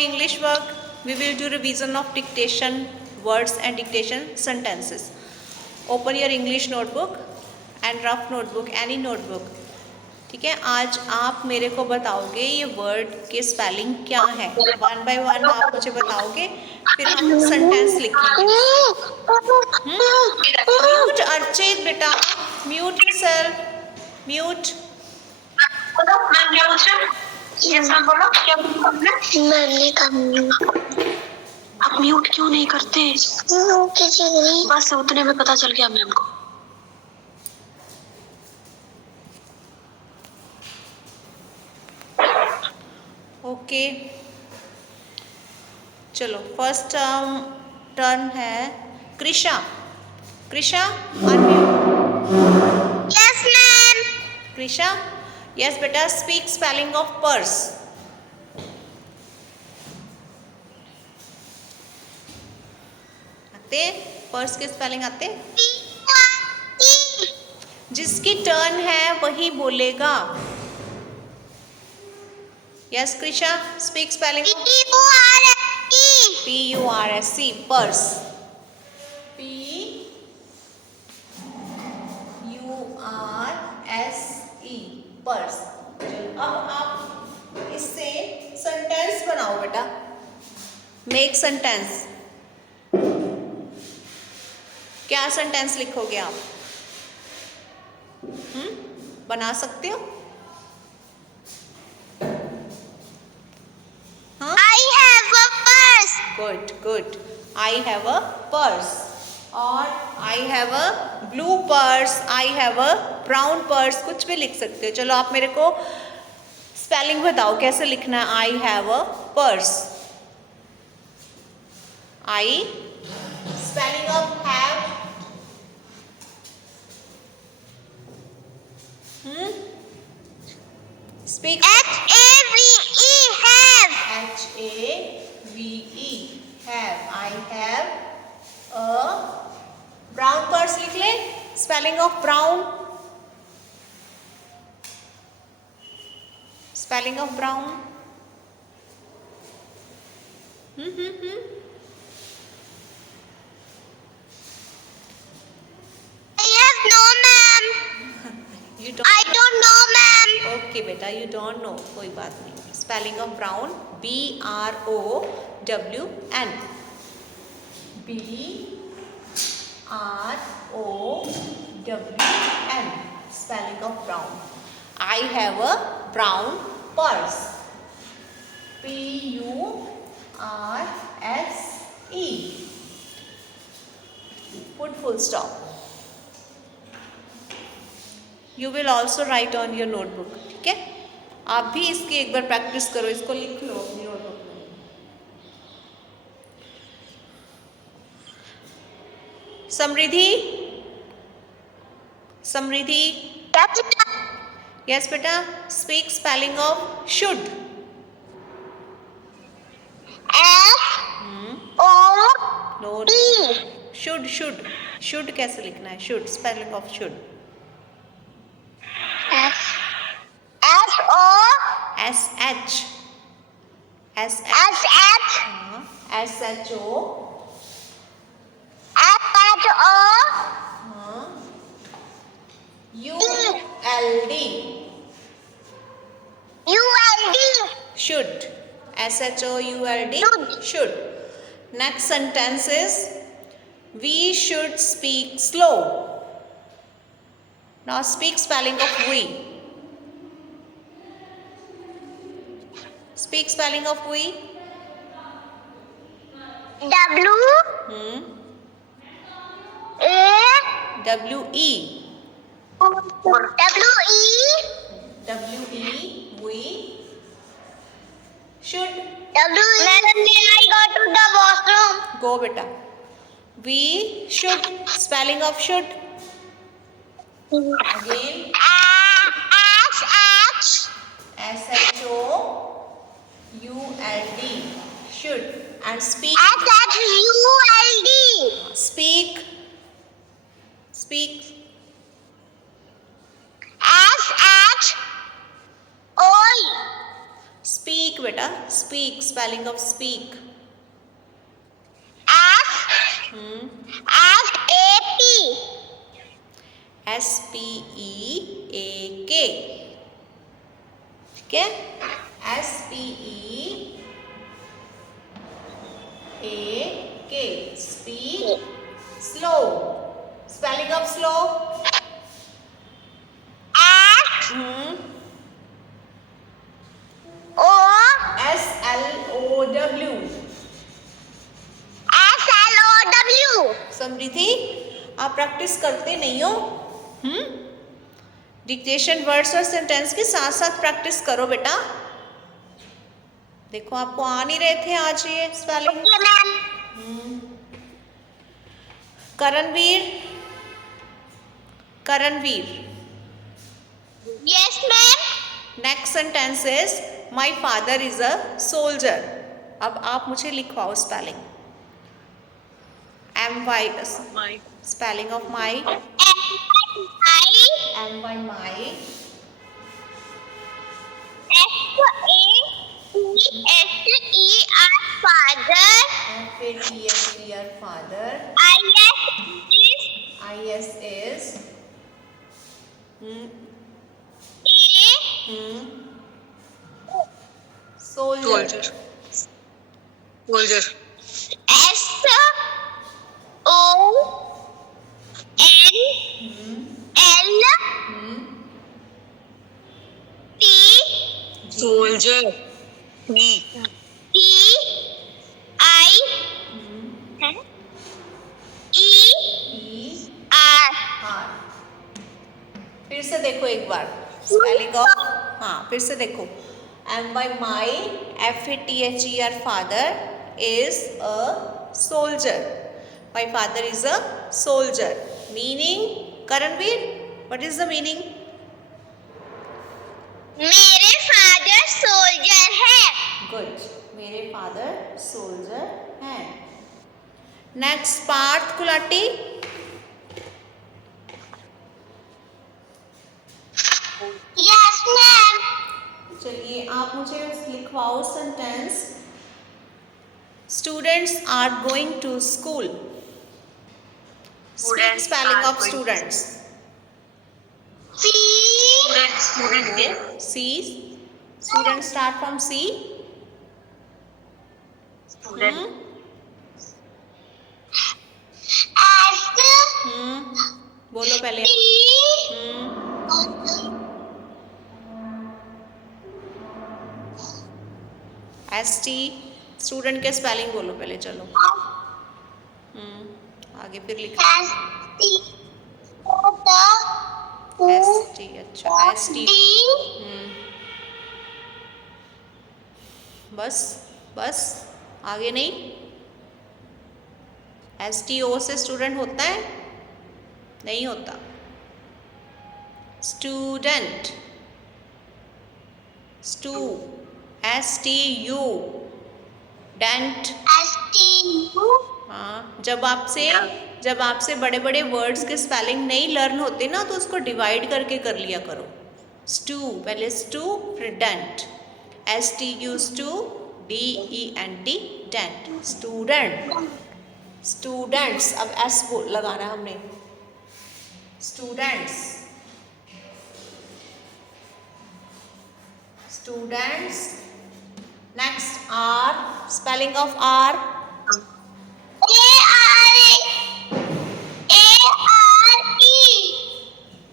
English work, we will do revision of dictation words and dictation sentences. Open your English notebook and rough notebook, any notebook. ठीक है, आज आप मेरे को बताओगे ये वर्ड के स्पेलिंग क्या है, वन बाय वन आप मुझे बताओगे, फिर हम सेंटेंस लिखेंगे। म्यूट अर्चित बेटा, म्यूट योरसेल्फ, म्यूट। मैंने कहा आप म्यूट क्यों नहीं करते? बस उतने में पता चल गया मैम को। ओके चलो, फर्स्ट टर्न है Krisha. Krisha unmute. Yes ma'am. Krisha, yes बेटा, स्पीक स्पेलिंग ऑफ पर्स। आते पर्स के स्पेलिंग आते? जिसकी टर्न है वही बोलेगा। Yes Krisha, speak spelling of PURSE, purse. PURSE, purse. अब आप इससे सेंटेंस बनाओ बेटा, मेक सेंटेंस। क्या सेंटेंस लिखोगे आप? बना सकते हो? हाँ, I have a purse. Good good. I have a purse, और I have a blue purse, I have a brown purse, कुछ भी लिख सकते हो। चलो आप मेरे को स्पेलिंग बताओ कैसे लिखना है आई have a purse. I, spelling of have, speak. HAVE, have. HAVE, have, I have a brown purse लिख ले। Spelling of brown, spelling of brown. I have no ma'am. You I don't know ma'am. Okay बेटा, you don't know, कोई बात नहीं। Spelling of brown, BROWN, BROWN, spelling of brown. I have a brown purse, PURSE, put full stop. You will also right on your notebook, ठीक है? आप भी इसकी एक बार प्रैक्टिस करो, इसको लिख लो अपनी नोटबुक में। समृद्धि, समृद्धि, यस बेटा, speak spelling of should. No no, should, should, should कैसे लिखना है? Should, spelling of should. SH, SHO, ULD, should, SHOULD, should. Next sentence is we should speak slow. Now speak spelling of we. Speak spelling of we. WE, we should. Go beta. We should, spelling of should. Again, SHOULD, should. And speak, speak, speak. Speak speak बेटा, speak, spelling of speak. SAP SPEAK, ठीक है, SPEAK, speak. Slow, spelling of slow. SLOW। Samriddhi, आप practice करते नहीं हो। Dictation words और sentence के साथ साथ प्रैक्टिस करो बेटा। देखो आपको आ नहीं रहे थे आज ये spelling. Karanveer, Karanveer. Yes ma'am। Next sentence is my father is a soldier. अब आप मुझे लिखवाओ spelling. MY, spelling of my. MY my. FATER father। FATHER father। IS is soldier। Soldier। SONLT Soldier। ER। फिर से देखो एक बार स्पेलिंग ऑफ, हाँ फिर से देखो। MY my, FATHER father is a soldier। My father is a soldier। Meaning, Karanveer, what is the meaning? मेरे father soldier है। Good, मेरे फादर सोल्जर हैं। Next Parth Gulati. Yes ma'am. चलिए आप मुझे लिखवाओ sentence. Students are going to school. Spelling of students. C, students start from C। बोलो पहले। ST, स्टूडेंट के स्पेलिंग बोलो पहले, चलो। आगे फिर लिखो। ST, अच्छा ST। बस बस, आगे नहीं। STO से स्टूडेंट होता है? नहीं होता। Student, STU, dent. हाँ, जब आपसे बड़े बड़े वर्ड्स के स्पेलिंग नहीं लर्न होते ना, तो उसको डिवाइड करके कर लिया करो। स्टू, पहले स्टू फिर dent. STU, DENT, dent. Student, students, अब S लगाना है हमने। Students, students. Next R, spelling of R।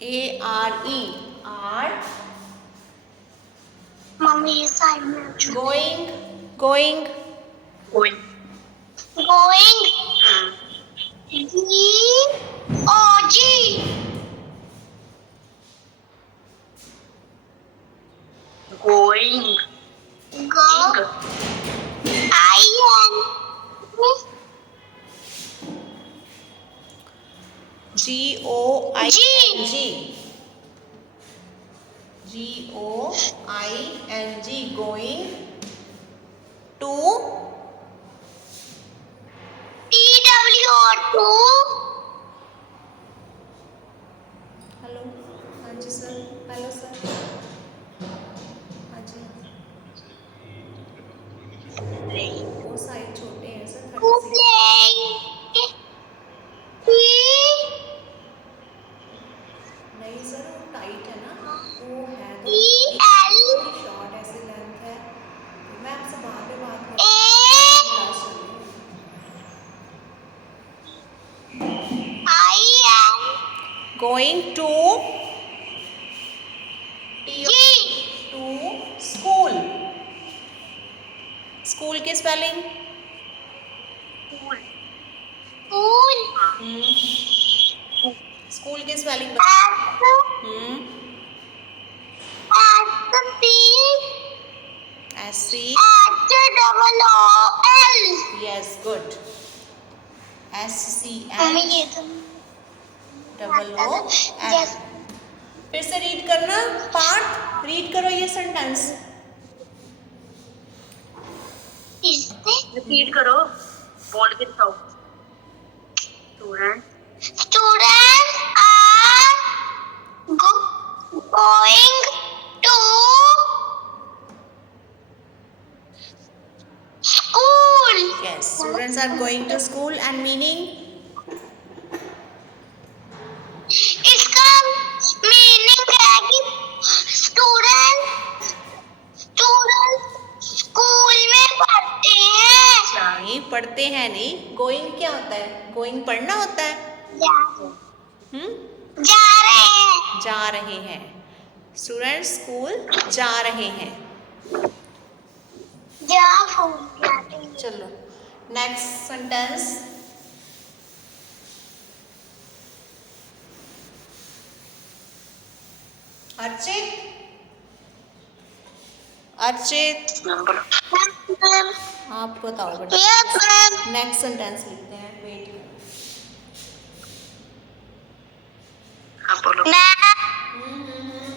ARE, R। Mummy ये साइड में Going, going। going Going। go IN GOING, going to TWO hello, हाँ जी sir, hello sir, हाँ जी। वो size छोटे हैं सर, Who 36। playing? नहीं सर वो टाइट है ना, वो है तो E एक L थोड़ी शॉर्ट ऐसे लेंथ है। तो मैं आपसे बाद में बात A करती हूँ। I N going to G to school. School की स्पेलिंग School स्कूल की spelling S S C H double O L yes good. S C mummy H ये तो डबल O L। Yes. फिर से रीड करना, part read करो ये sentence. इससे रिपीट करो, बोल के दिखाओ। Student students are going to school. Yes, students are going to school and meaning इसका मीनिंग है कि स्टूडेंट स्कूल में पढ़ते हैं। नहीं पढ़ते हैं नहीं। गोइंग क्या होता है? गोइंग पढ़ना होता है। जा रहे हैं। जा रहे हैं। स्टूडेंट्स स्कूल जा रहे हैं। चलो चलो नेक्स्ट सेंटेंस। अर्चित अर्चित आप बताओ बेटा। Yes ma'am. नेक्स्ट सेंटेंस लिखते हैं, वेट। हाँ बोलो।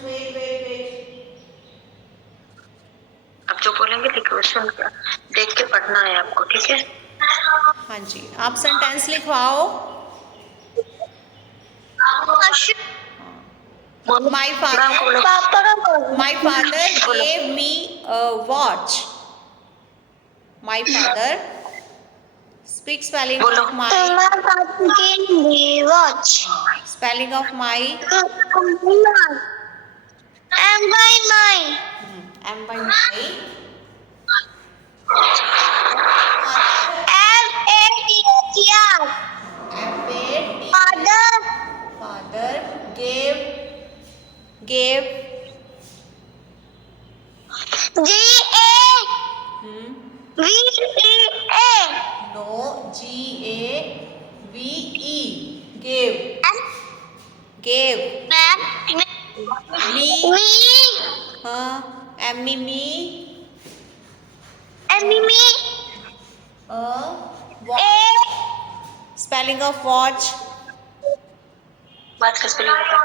Wait wait wait. अब जो बोलेंगे लिखो, सुन कर देख के पढ़ना है आपको, ठीक है? हाँ जी, आप sentence लिखवाओ। My father gave me a watch. My father speak spelling बोलो। of my watch spelling of my and by my M by my F-A-T-H-R father father gave G-A-V-E-A no G-A-V-E gave ma'am me me me enemy watch. A Spelling of watch बात का spelling बता।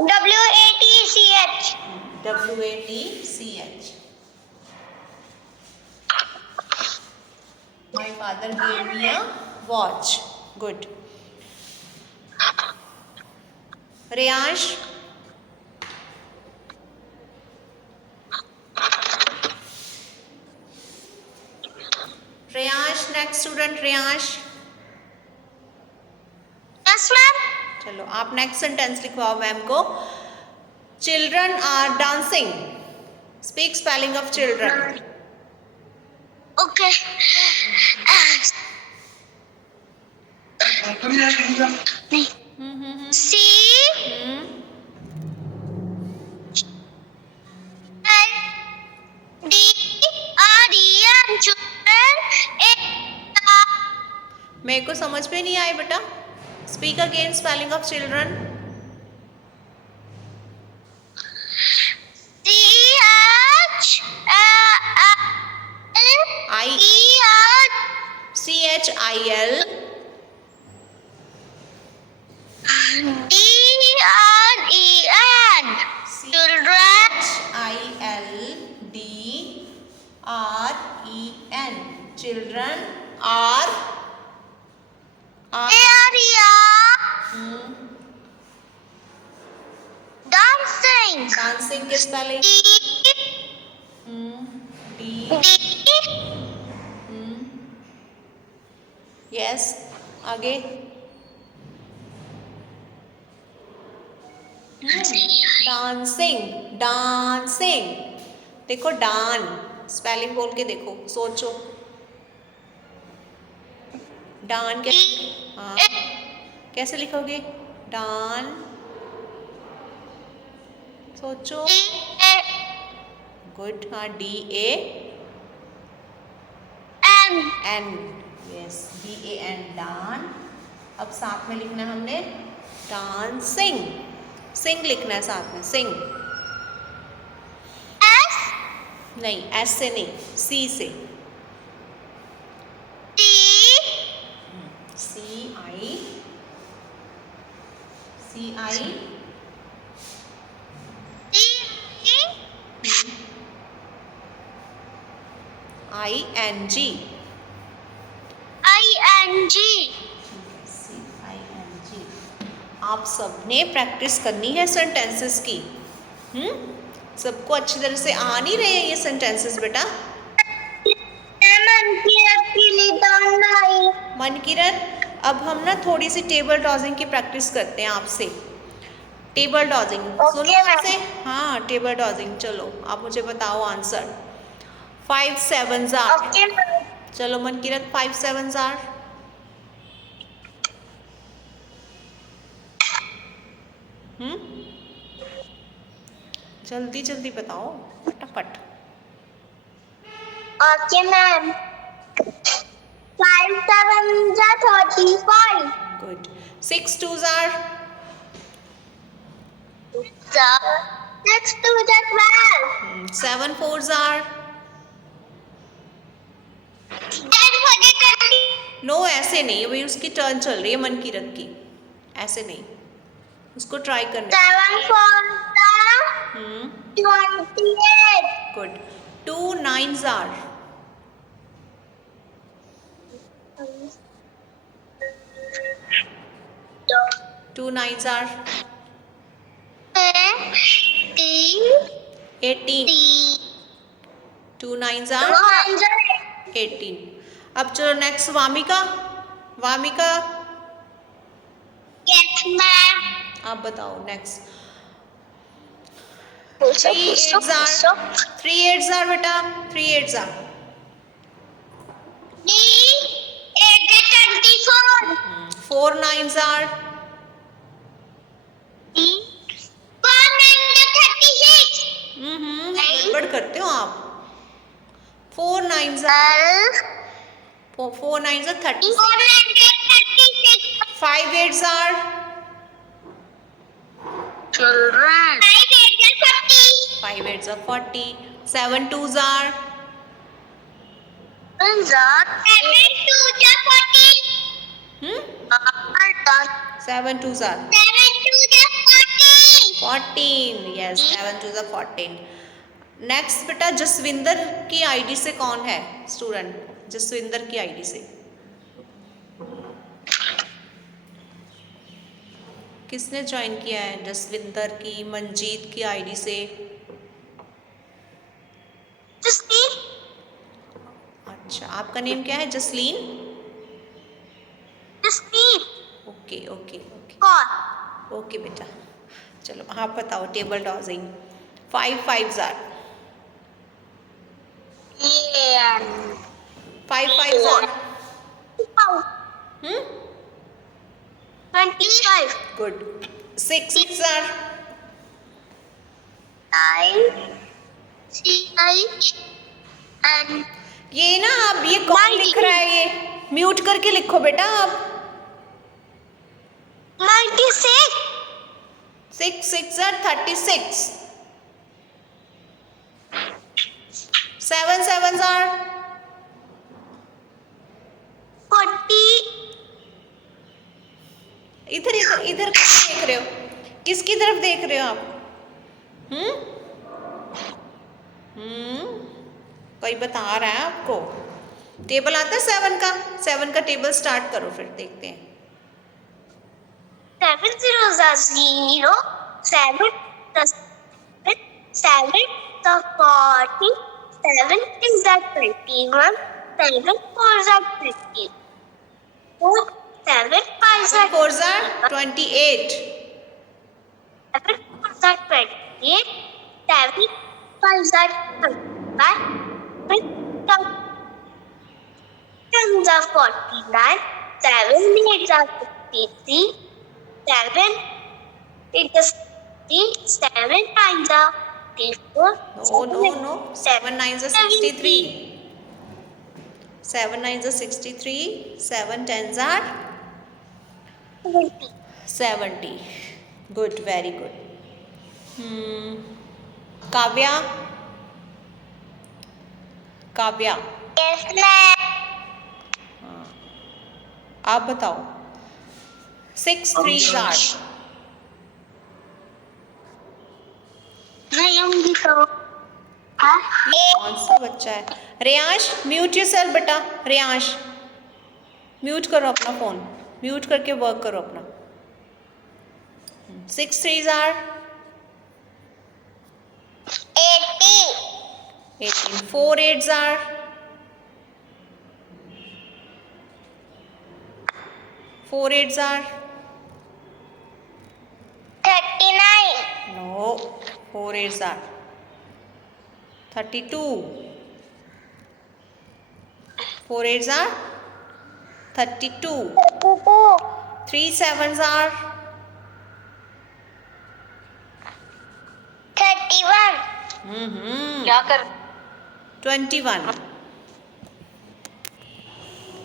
W-A-T-C-H W-A-T-C-H। My father gave me a watch. Good. Reyansh. Next student Reyansh. yes ma'am चलो आप next sentence लिखवाओ ma'am को। Children are dancing. Speak spelling of children. okay C D R E N children मेरे को समझ में नहीं आई बेटा। Speak again spelling of children. C-H-I-L D-R-E-N children I-L-D-R-E-N children are area dancing dancing के spelling D D yes, आगे। Dancing, dancing. देखो डान, spelling बोल के देखो, सोचो डान कैसे, हाँ कैसे लिखोगे डान, सोचो। गुड, हाँ D A N, yes D A N, Dan. अब साथ में लिखना है हमने डांसिंग, सिंग लिखना है साथ में, सिंग। नहीं एस से नहीं, सी से, सी आई, सी आई आई एन जी, आप सबने प्रैक्टिस करनी है सेंटेंसेस की। सबको अच्छी तरह से आ नहीं रहे हैं ये सेंटेंसेस बेटा? मनकिरत, अब हम ना थोड़ी सी टेबल टॉसिंग की प्रैक्टिस करते हैं आपसे। टेबल टॉसिंग सुनो आपसे, हाँ टेबल टॉसिंग। चलो आप मुझे बताओ आंसर। 5 7s आर, चलो मनकिरत 5 7s आर। जल्दी जल्दी बताओ फटाफट। Okay, ma'am. 5 7s are 35. गुड। 6 2s are, 6 2s are 12. 7 4s are. 10 for the 20. No ऐसे नहीं, अभी उसकी टर्न चल रही है मनकिरत की, ऐसे नहीं, उसको ट्राई करने। 7 for the 28. गुड। 2 9s are, 2 9s are. 18, 2 9s are 18। अब चलो next Wamiqa, Wamiqa Yes, ma'am. आप बताओ नेक्स्ट। Push 3 8s आर बेटा, 3 8s आर। 24. 4 9s are, 136. गड़बड़ करते हो आप। 4 9s are, 4 9s are 36। 436. 5 8s are, Children. 5 5 8s are 40। 7 2s are, 7 2s are 40. 7 2s are 7 2s are 40. 14। Yes 7 2s are 14। Next बेटा जसविंदर की ID से कौन है स्टूडेंट? जसविंदर की आईडी से किसने ज्वाइन किया है? जसविंदर की, मंजीत की आईडी से। अच्छा आपका नेम क्या है? Jasleen. Okay okay okay okay बेटा। चलो आप बताओ table tossing. 5 5s are, 5 5s are 25. Good. 6 6s are, 9 and ये ना आप ये कौन लिख रहा है? ये म्यूट करके लिखो बेटा आप। 96. 6 6 are 36। 7 7s are 40. इधर इधर इधर देख रहे हो? किसकी तरफ देख रहे हो आप? कोई बता रहा है आपको? टेबल आता है 7 का? 7 का टेबल स्टार्ट करो फिर देखते हैं। 7 zeros are 0. 7 plus 7 the 40. 7 is that 21. 7 4s are 20. 7 5s 7 are 4s are 28. 7 4s are 28. 7 5s are 35. 10s are 49. 7 8s are 53. 7 8s are 60. 7 9s are 54. No. 7 9s are 63. 7 9s are 63. 7 10s are 70. Good, very good. Kavya. Kavya, Yes, ma'am. आप बताओ. 6 3s are. नहीं होंगी तो हाँ कौन सा बच्चा है? रेयांश, म्यूट योरसेल्फ बेटा. रेयांश, म्यूट करो अपना फोन. म्यूट करके वर्क करो अपना. 6 3s are 80. 18. 4 8s are 4 8s are 39. no. 4 8s are 32. 4 8s are 32. 32. 3 7s are 31. क्या कर 21.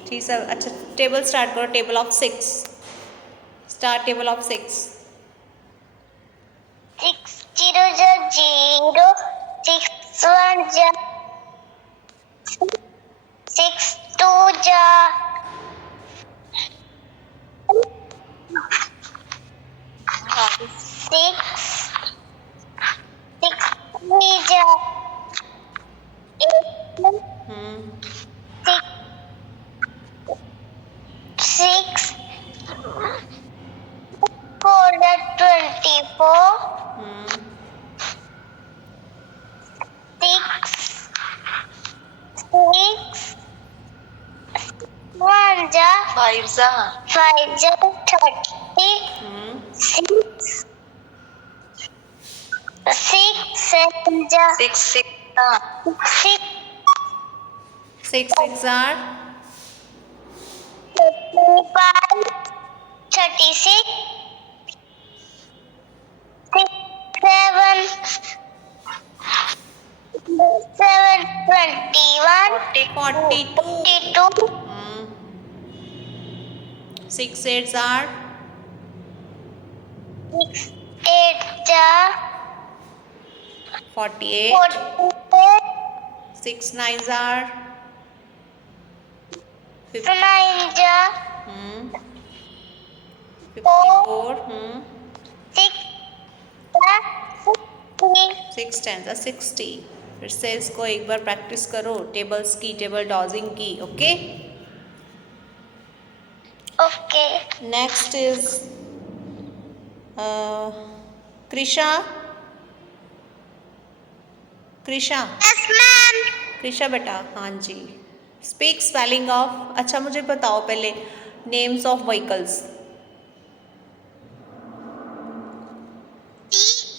3 7. अच्छा, टेबल स्टार्ट करो. Table of 6. Start table of 6. 6 0 0. 6 1 6 2 6 6 3 6 4 24. 6 6 1 5 जा 5 30. 6 7 6 6 6 6 6 are 35. 36. 7 21. 42. 42. 6 8s are 6 8 48. 48. 6 9s are 9 54. 6 6 10s are 60. फिर से इसको एक बार प्रैक्टिस करो. टेबल्स की, टेबल डॉजिंग की. Okay. Okay. Next is Krisha. Krisha, Yes, ma'am. Krisha बेटा. हाँ जी. Speak spelling of. अच्छा, मुझे बताओ पहले names of vehicles.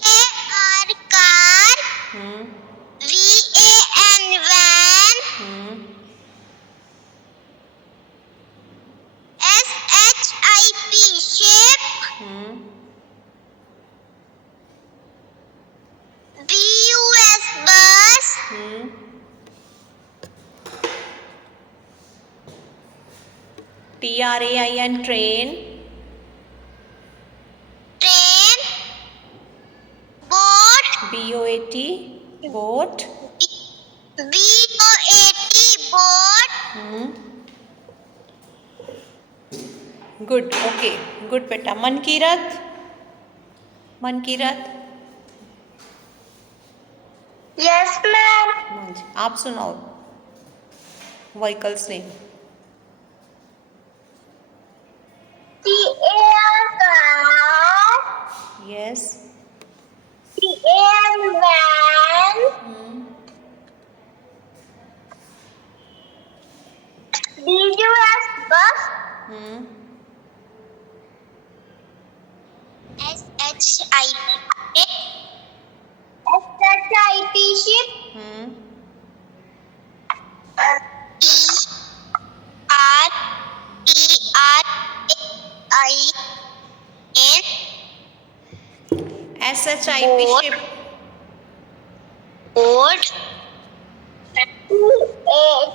CAR car. VAN van. SHIP ship. BUS bus. TRAIN train. Train. Boat. BOAT boat. BOAT boat. Good. Okay, good बेटा. मन की रथ. मन की रथ. Yes, ma'am. हाँ जी. आप सुनाओ vehicles name. CAR car. Yes. CAN van. bus. Hmm SHIP ship. Hmm SHIP Boat. ship. Boat.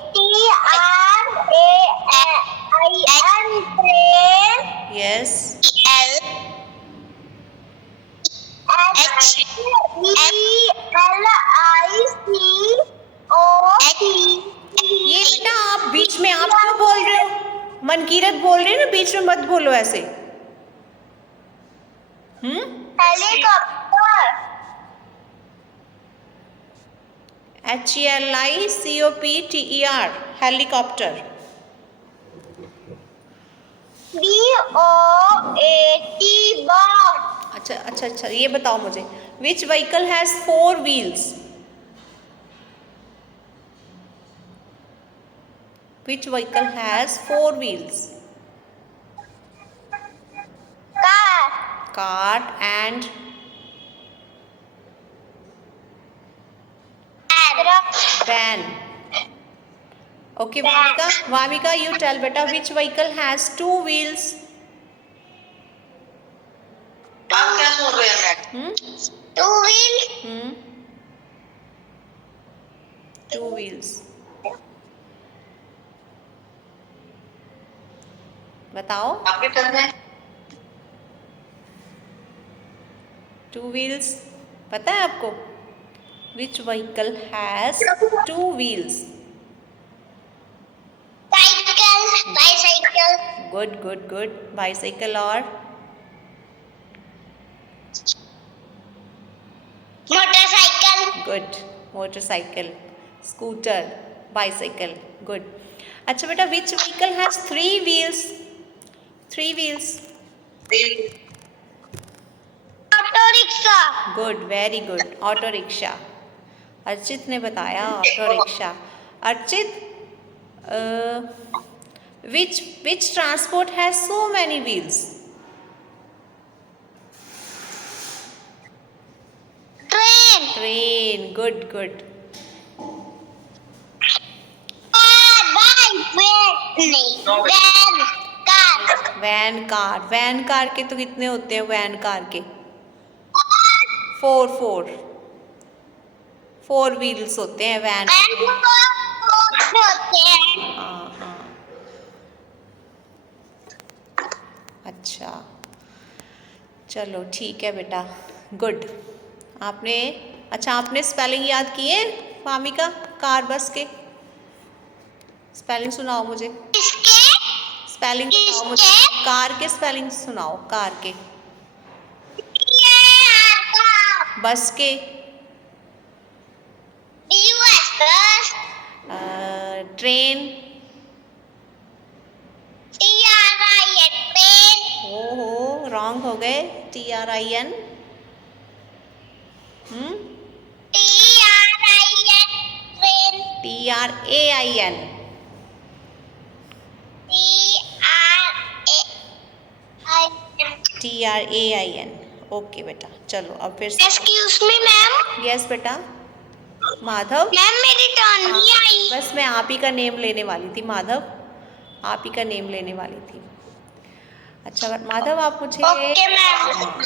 TRAIN train. Yes. ये बेटा आप बीच में आप क्यों बोल रहे हो? मनकीरत बोल रही है ना, बीच में मत बोलो ऐसे। Helicopter. HELICOPTER helicopter. BOAT bot. अच्छा अच्छा अच्छा, ये बताओ मुझे, which vehicle has 4 wheels? Which vehicle has 4 wheels? Car. Car and van. Okay Vamika, Vamika you tell बेटा, विच व्हीकल हैज 2 व्हील्स? आप क्या सुन रहे हैं? Two wheel. 2 व्हील्स बताओ। आपके टर्न है। 2 व्हील्स पता है आपको? Which vehicle has 2 wheels? Cycle. Bicycle. Good good good. Bicycle और Motorcycle. Good. Motorcycle, scooter, bicycle, good. अच्छा बेटा, which vehicle has 3 wheels? 3 wheels. Auto rickshaw. Good, very good, auto rickshaw. Archit ने बताया auto rickshaw. Archit, which transport has so many wheels? Train. Train, good good। Van car, van car के तो कितने होते हैं? Van car के 4 व्हील्स होते हैं वैन। हाँ हाँ, अच्छा चलो ठीक है बेटा, गुड। आपने अच्छा आपने स्पेलिंग याद किए वामिका? कार बस के स्पेलिंग सुनाओ मुझे, स्पेलिंग बताओ मुझे, कार के स्पेलिंग सुनाओ, कार के। बस के ट्रेन, ओहो रॉन्ग हो गए। TRIN, TRAIN, TRAIN। ओके बेटा, चलो अब फिर से। Excuse me, ma'am. यस बेटा। माधव, मैम मेरी टर्न नहीं आई। बस मैं आप ही का नेम लेने वाली थी माधव, आप ही का नेम लेने वाली थी। अच्छा माधव आप मुझे ओके मैम।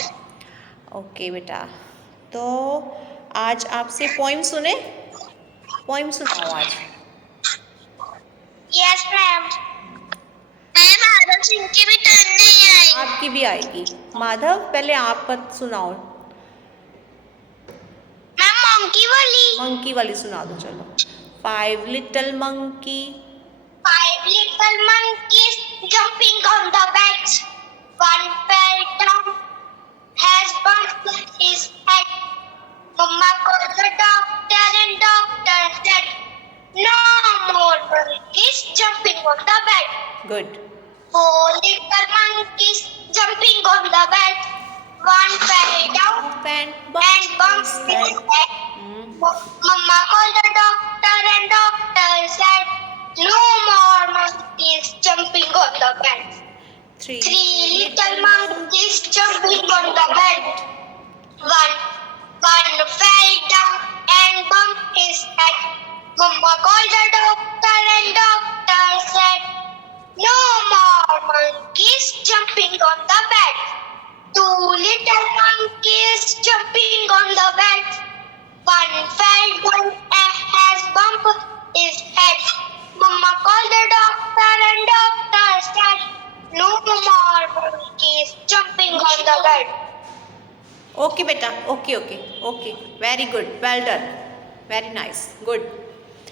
ओके बेटा, तो आज आपसे पोइम सुने, पोइम सुनाओ आज। Yes ma'am. Ma'am Madhav Singh की भी टर्न नहीं आई। आपकी भी आएगी। माधव पहले आप सुनाओ। मैम मंकी वाली। मंकी वाली सुना दो चलो। 5 little monkey, 5 little monkeys jumping on the bed. One fell down, has bumped his head. Mama called the doctor and doctor said, no more monkeys jumping on the bed. Good. 4 little monkeys jumping on the bed. One fell down and bumped his head. Mama called the doctor and doctor said, no more monkeys monkeys jumping on the bed. Three. Three little monkeys jumping on the bed. One fell down and bumped his head. Mama called the doctor and doctor said, "No more monkeys jumping on the bed." Two little monkeys jumping on the bed. One fell down and has bumped his head. Mama called the doctor and doctor said, "No more monkeys jumping on the bed." Okay बेटा, okay, very good, well done, very nice, good.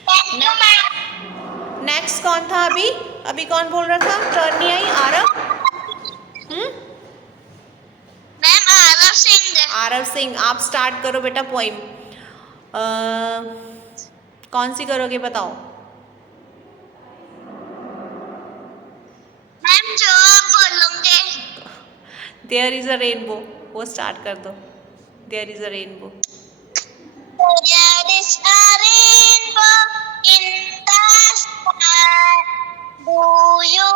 Thank you, ma'am. Next कौन था? अभी कौन बोल रहा था? Turn नहीं आई। Aarav. Ma'am Aarav Singh. Aarav Singh, आप स्टार्ट करो बेटा पोइम। कौन सी करोगे बताओ? मैम जो आप बोलोगे। देयर इज अ रेनबो, वो स्टार्ट कर दो। There is a rainbow. There is a rainbow in the sky. Do you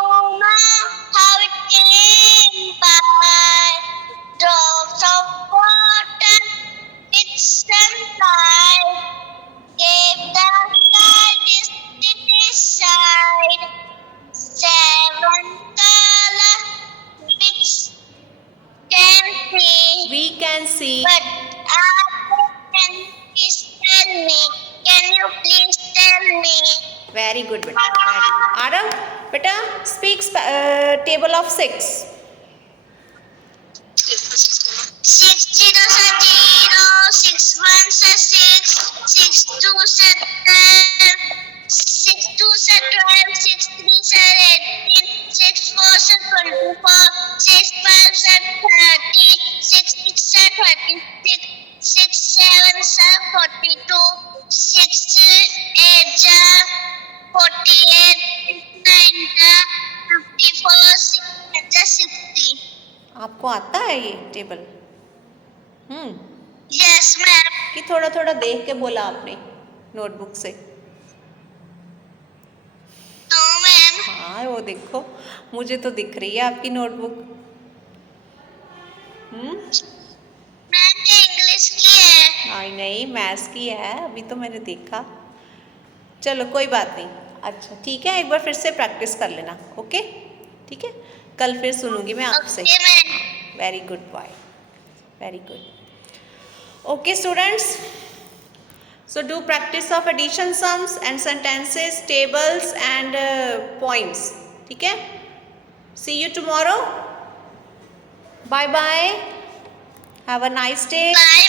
know how it came by? Drops of water with sunlight gave the sky this city side. Seven colors which can see. We can see. But can please tell me? Can you please tell me? Very good बेटा, very good. Aarav बेटा speak table of 6. 6 zeros are 0, 6 ones are 6, 6 twos are 10, 6 twos are 12, 6 threes are 18, 6 fours are 24, 6 fives are 30, 6 sixes are 36, 6 sevens are 42, 6 eights are 48, 6 nines are 54, 6 tens are 60. आपको आता है ये table? Yes, ma'am. कि थोड़ा थोड़ा देख के बोला आपने नोटबुक से? No, ma'am. हाँ वो देखो, मुझे तो दिख रही है आपकी नोटबुक। मैम ये इंग्लिश की है। नहीं मैथ्स की है, अभी तो मैंने देखा। चलो कोई बात नहीं। अच्छा ठीक है, एक बार फिर से प्रैक्टिस कर लेना। ओके ठीक है, कल फिर सुनूंगी मैं आपसे। Okay, ma'am. Very good boy, very good. Okay students, so do practice of addition sums and sentences, tables and poems. ठीक है, see you tomorrow. Bye bye, have a nice day. Bye.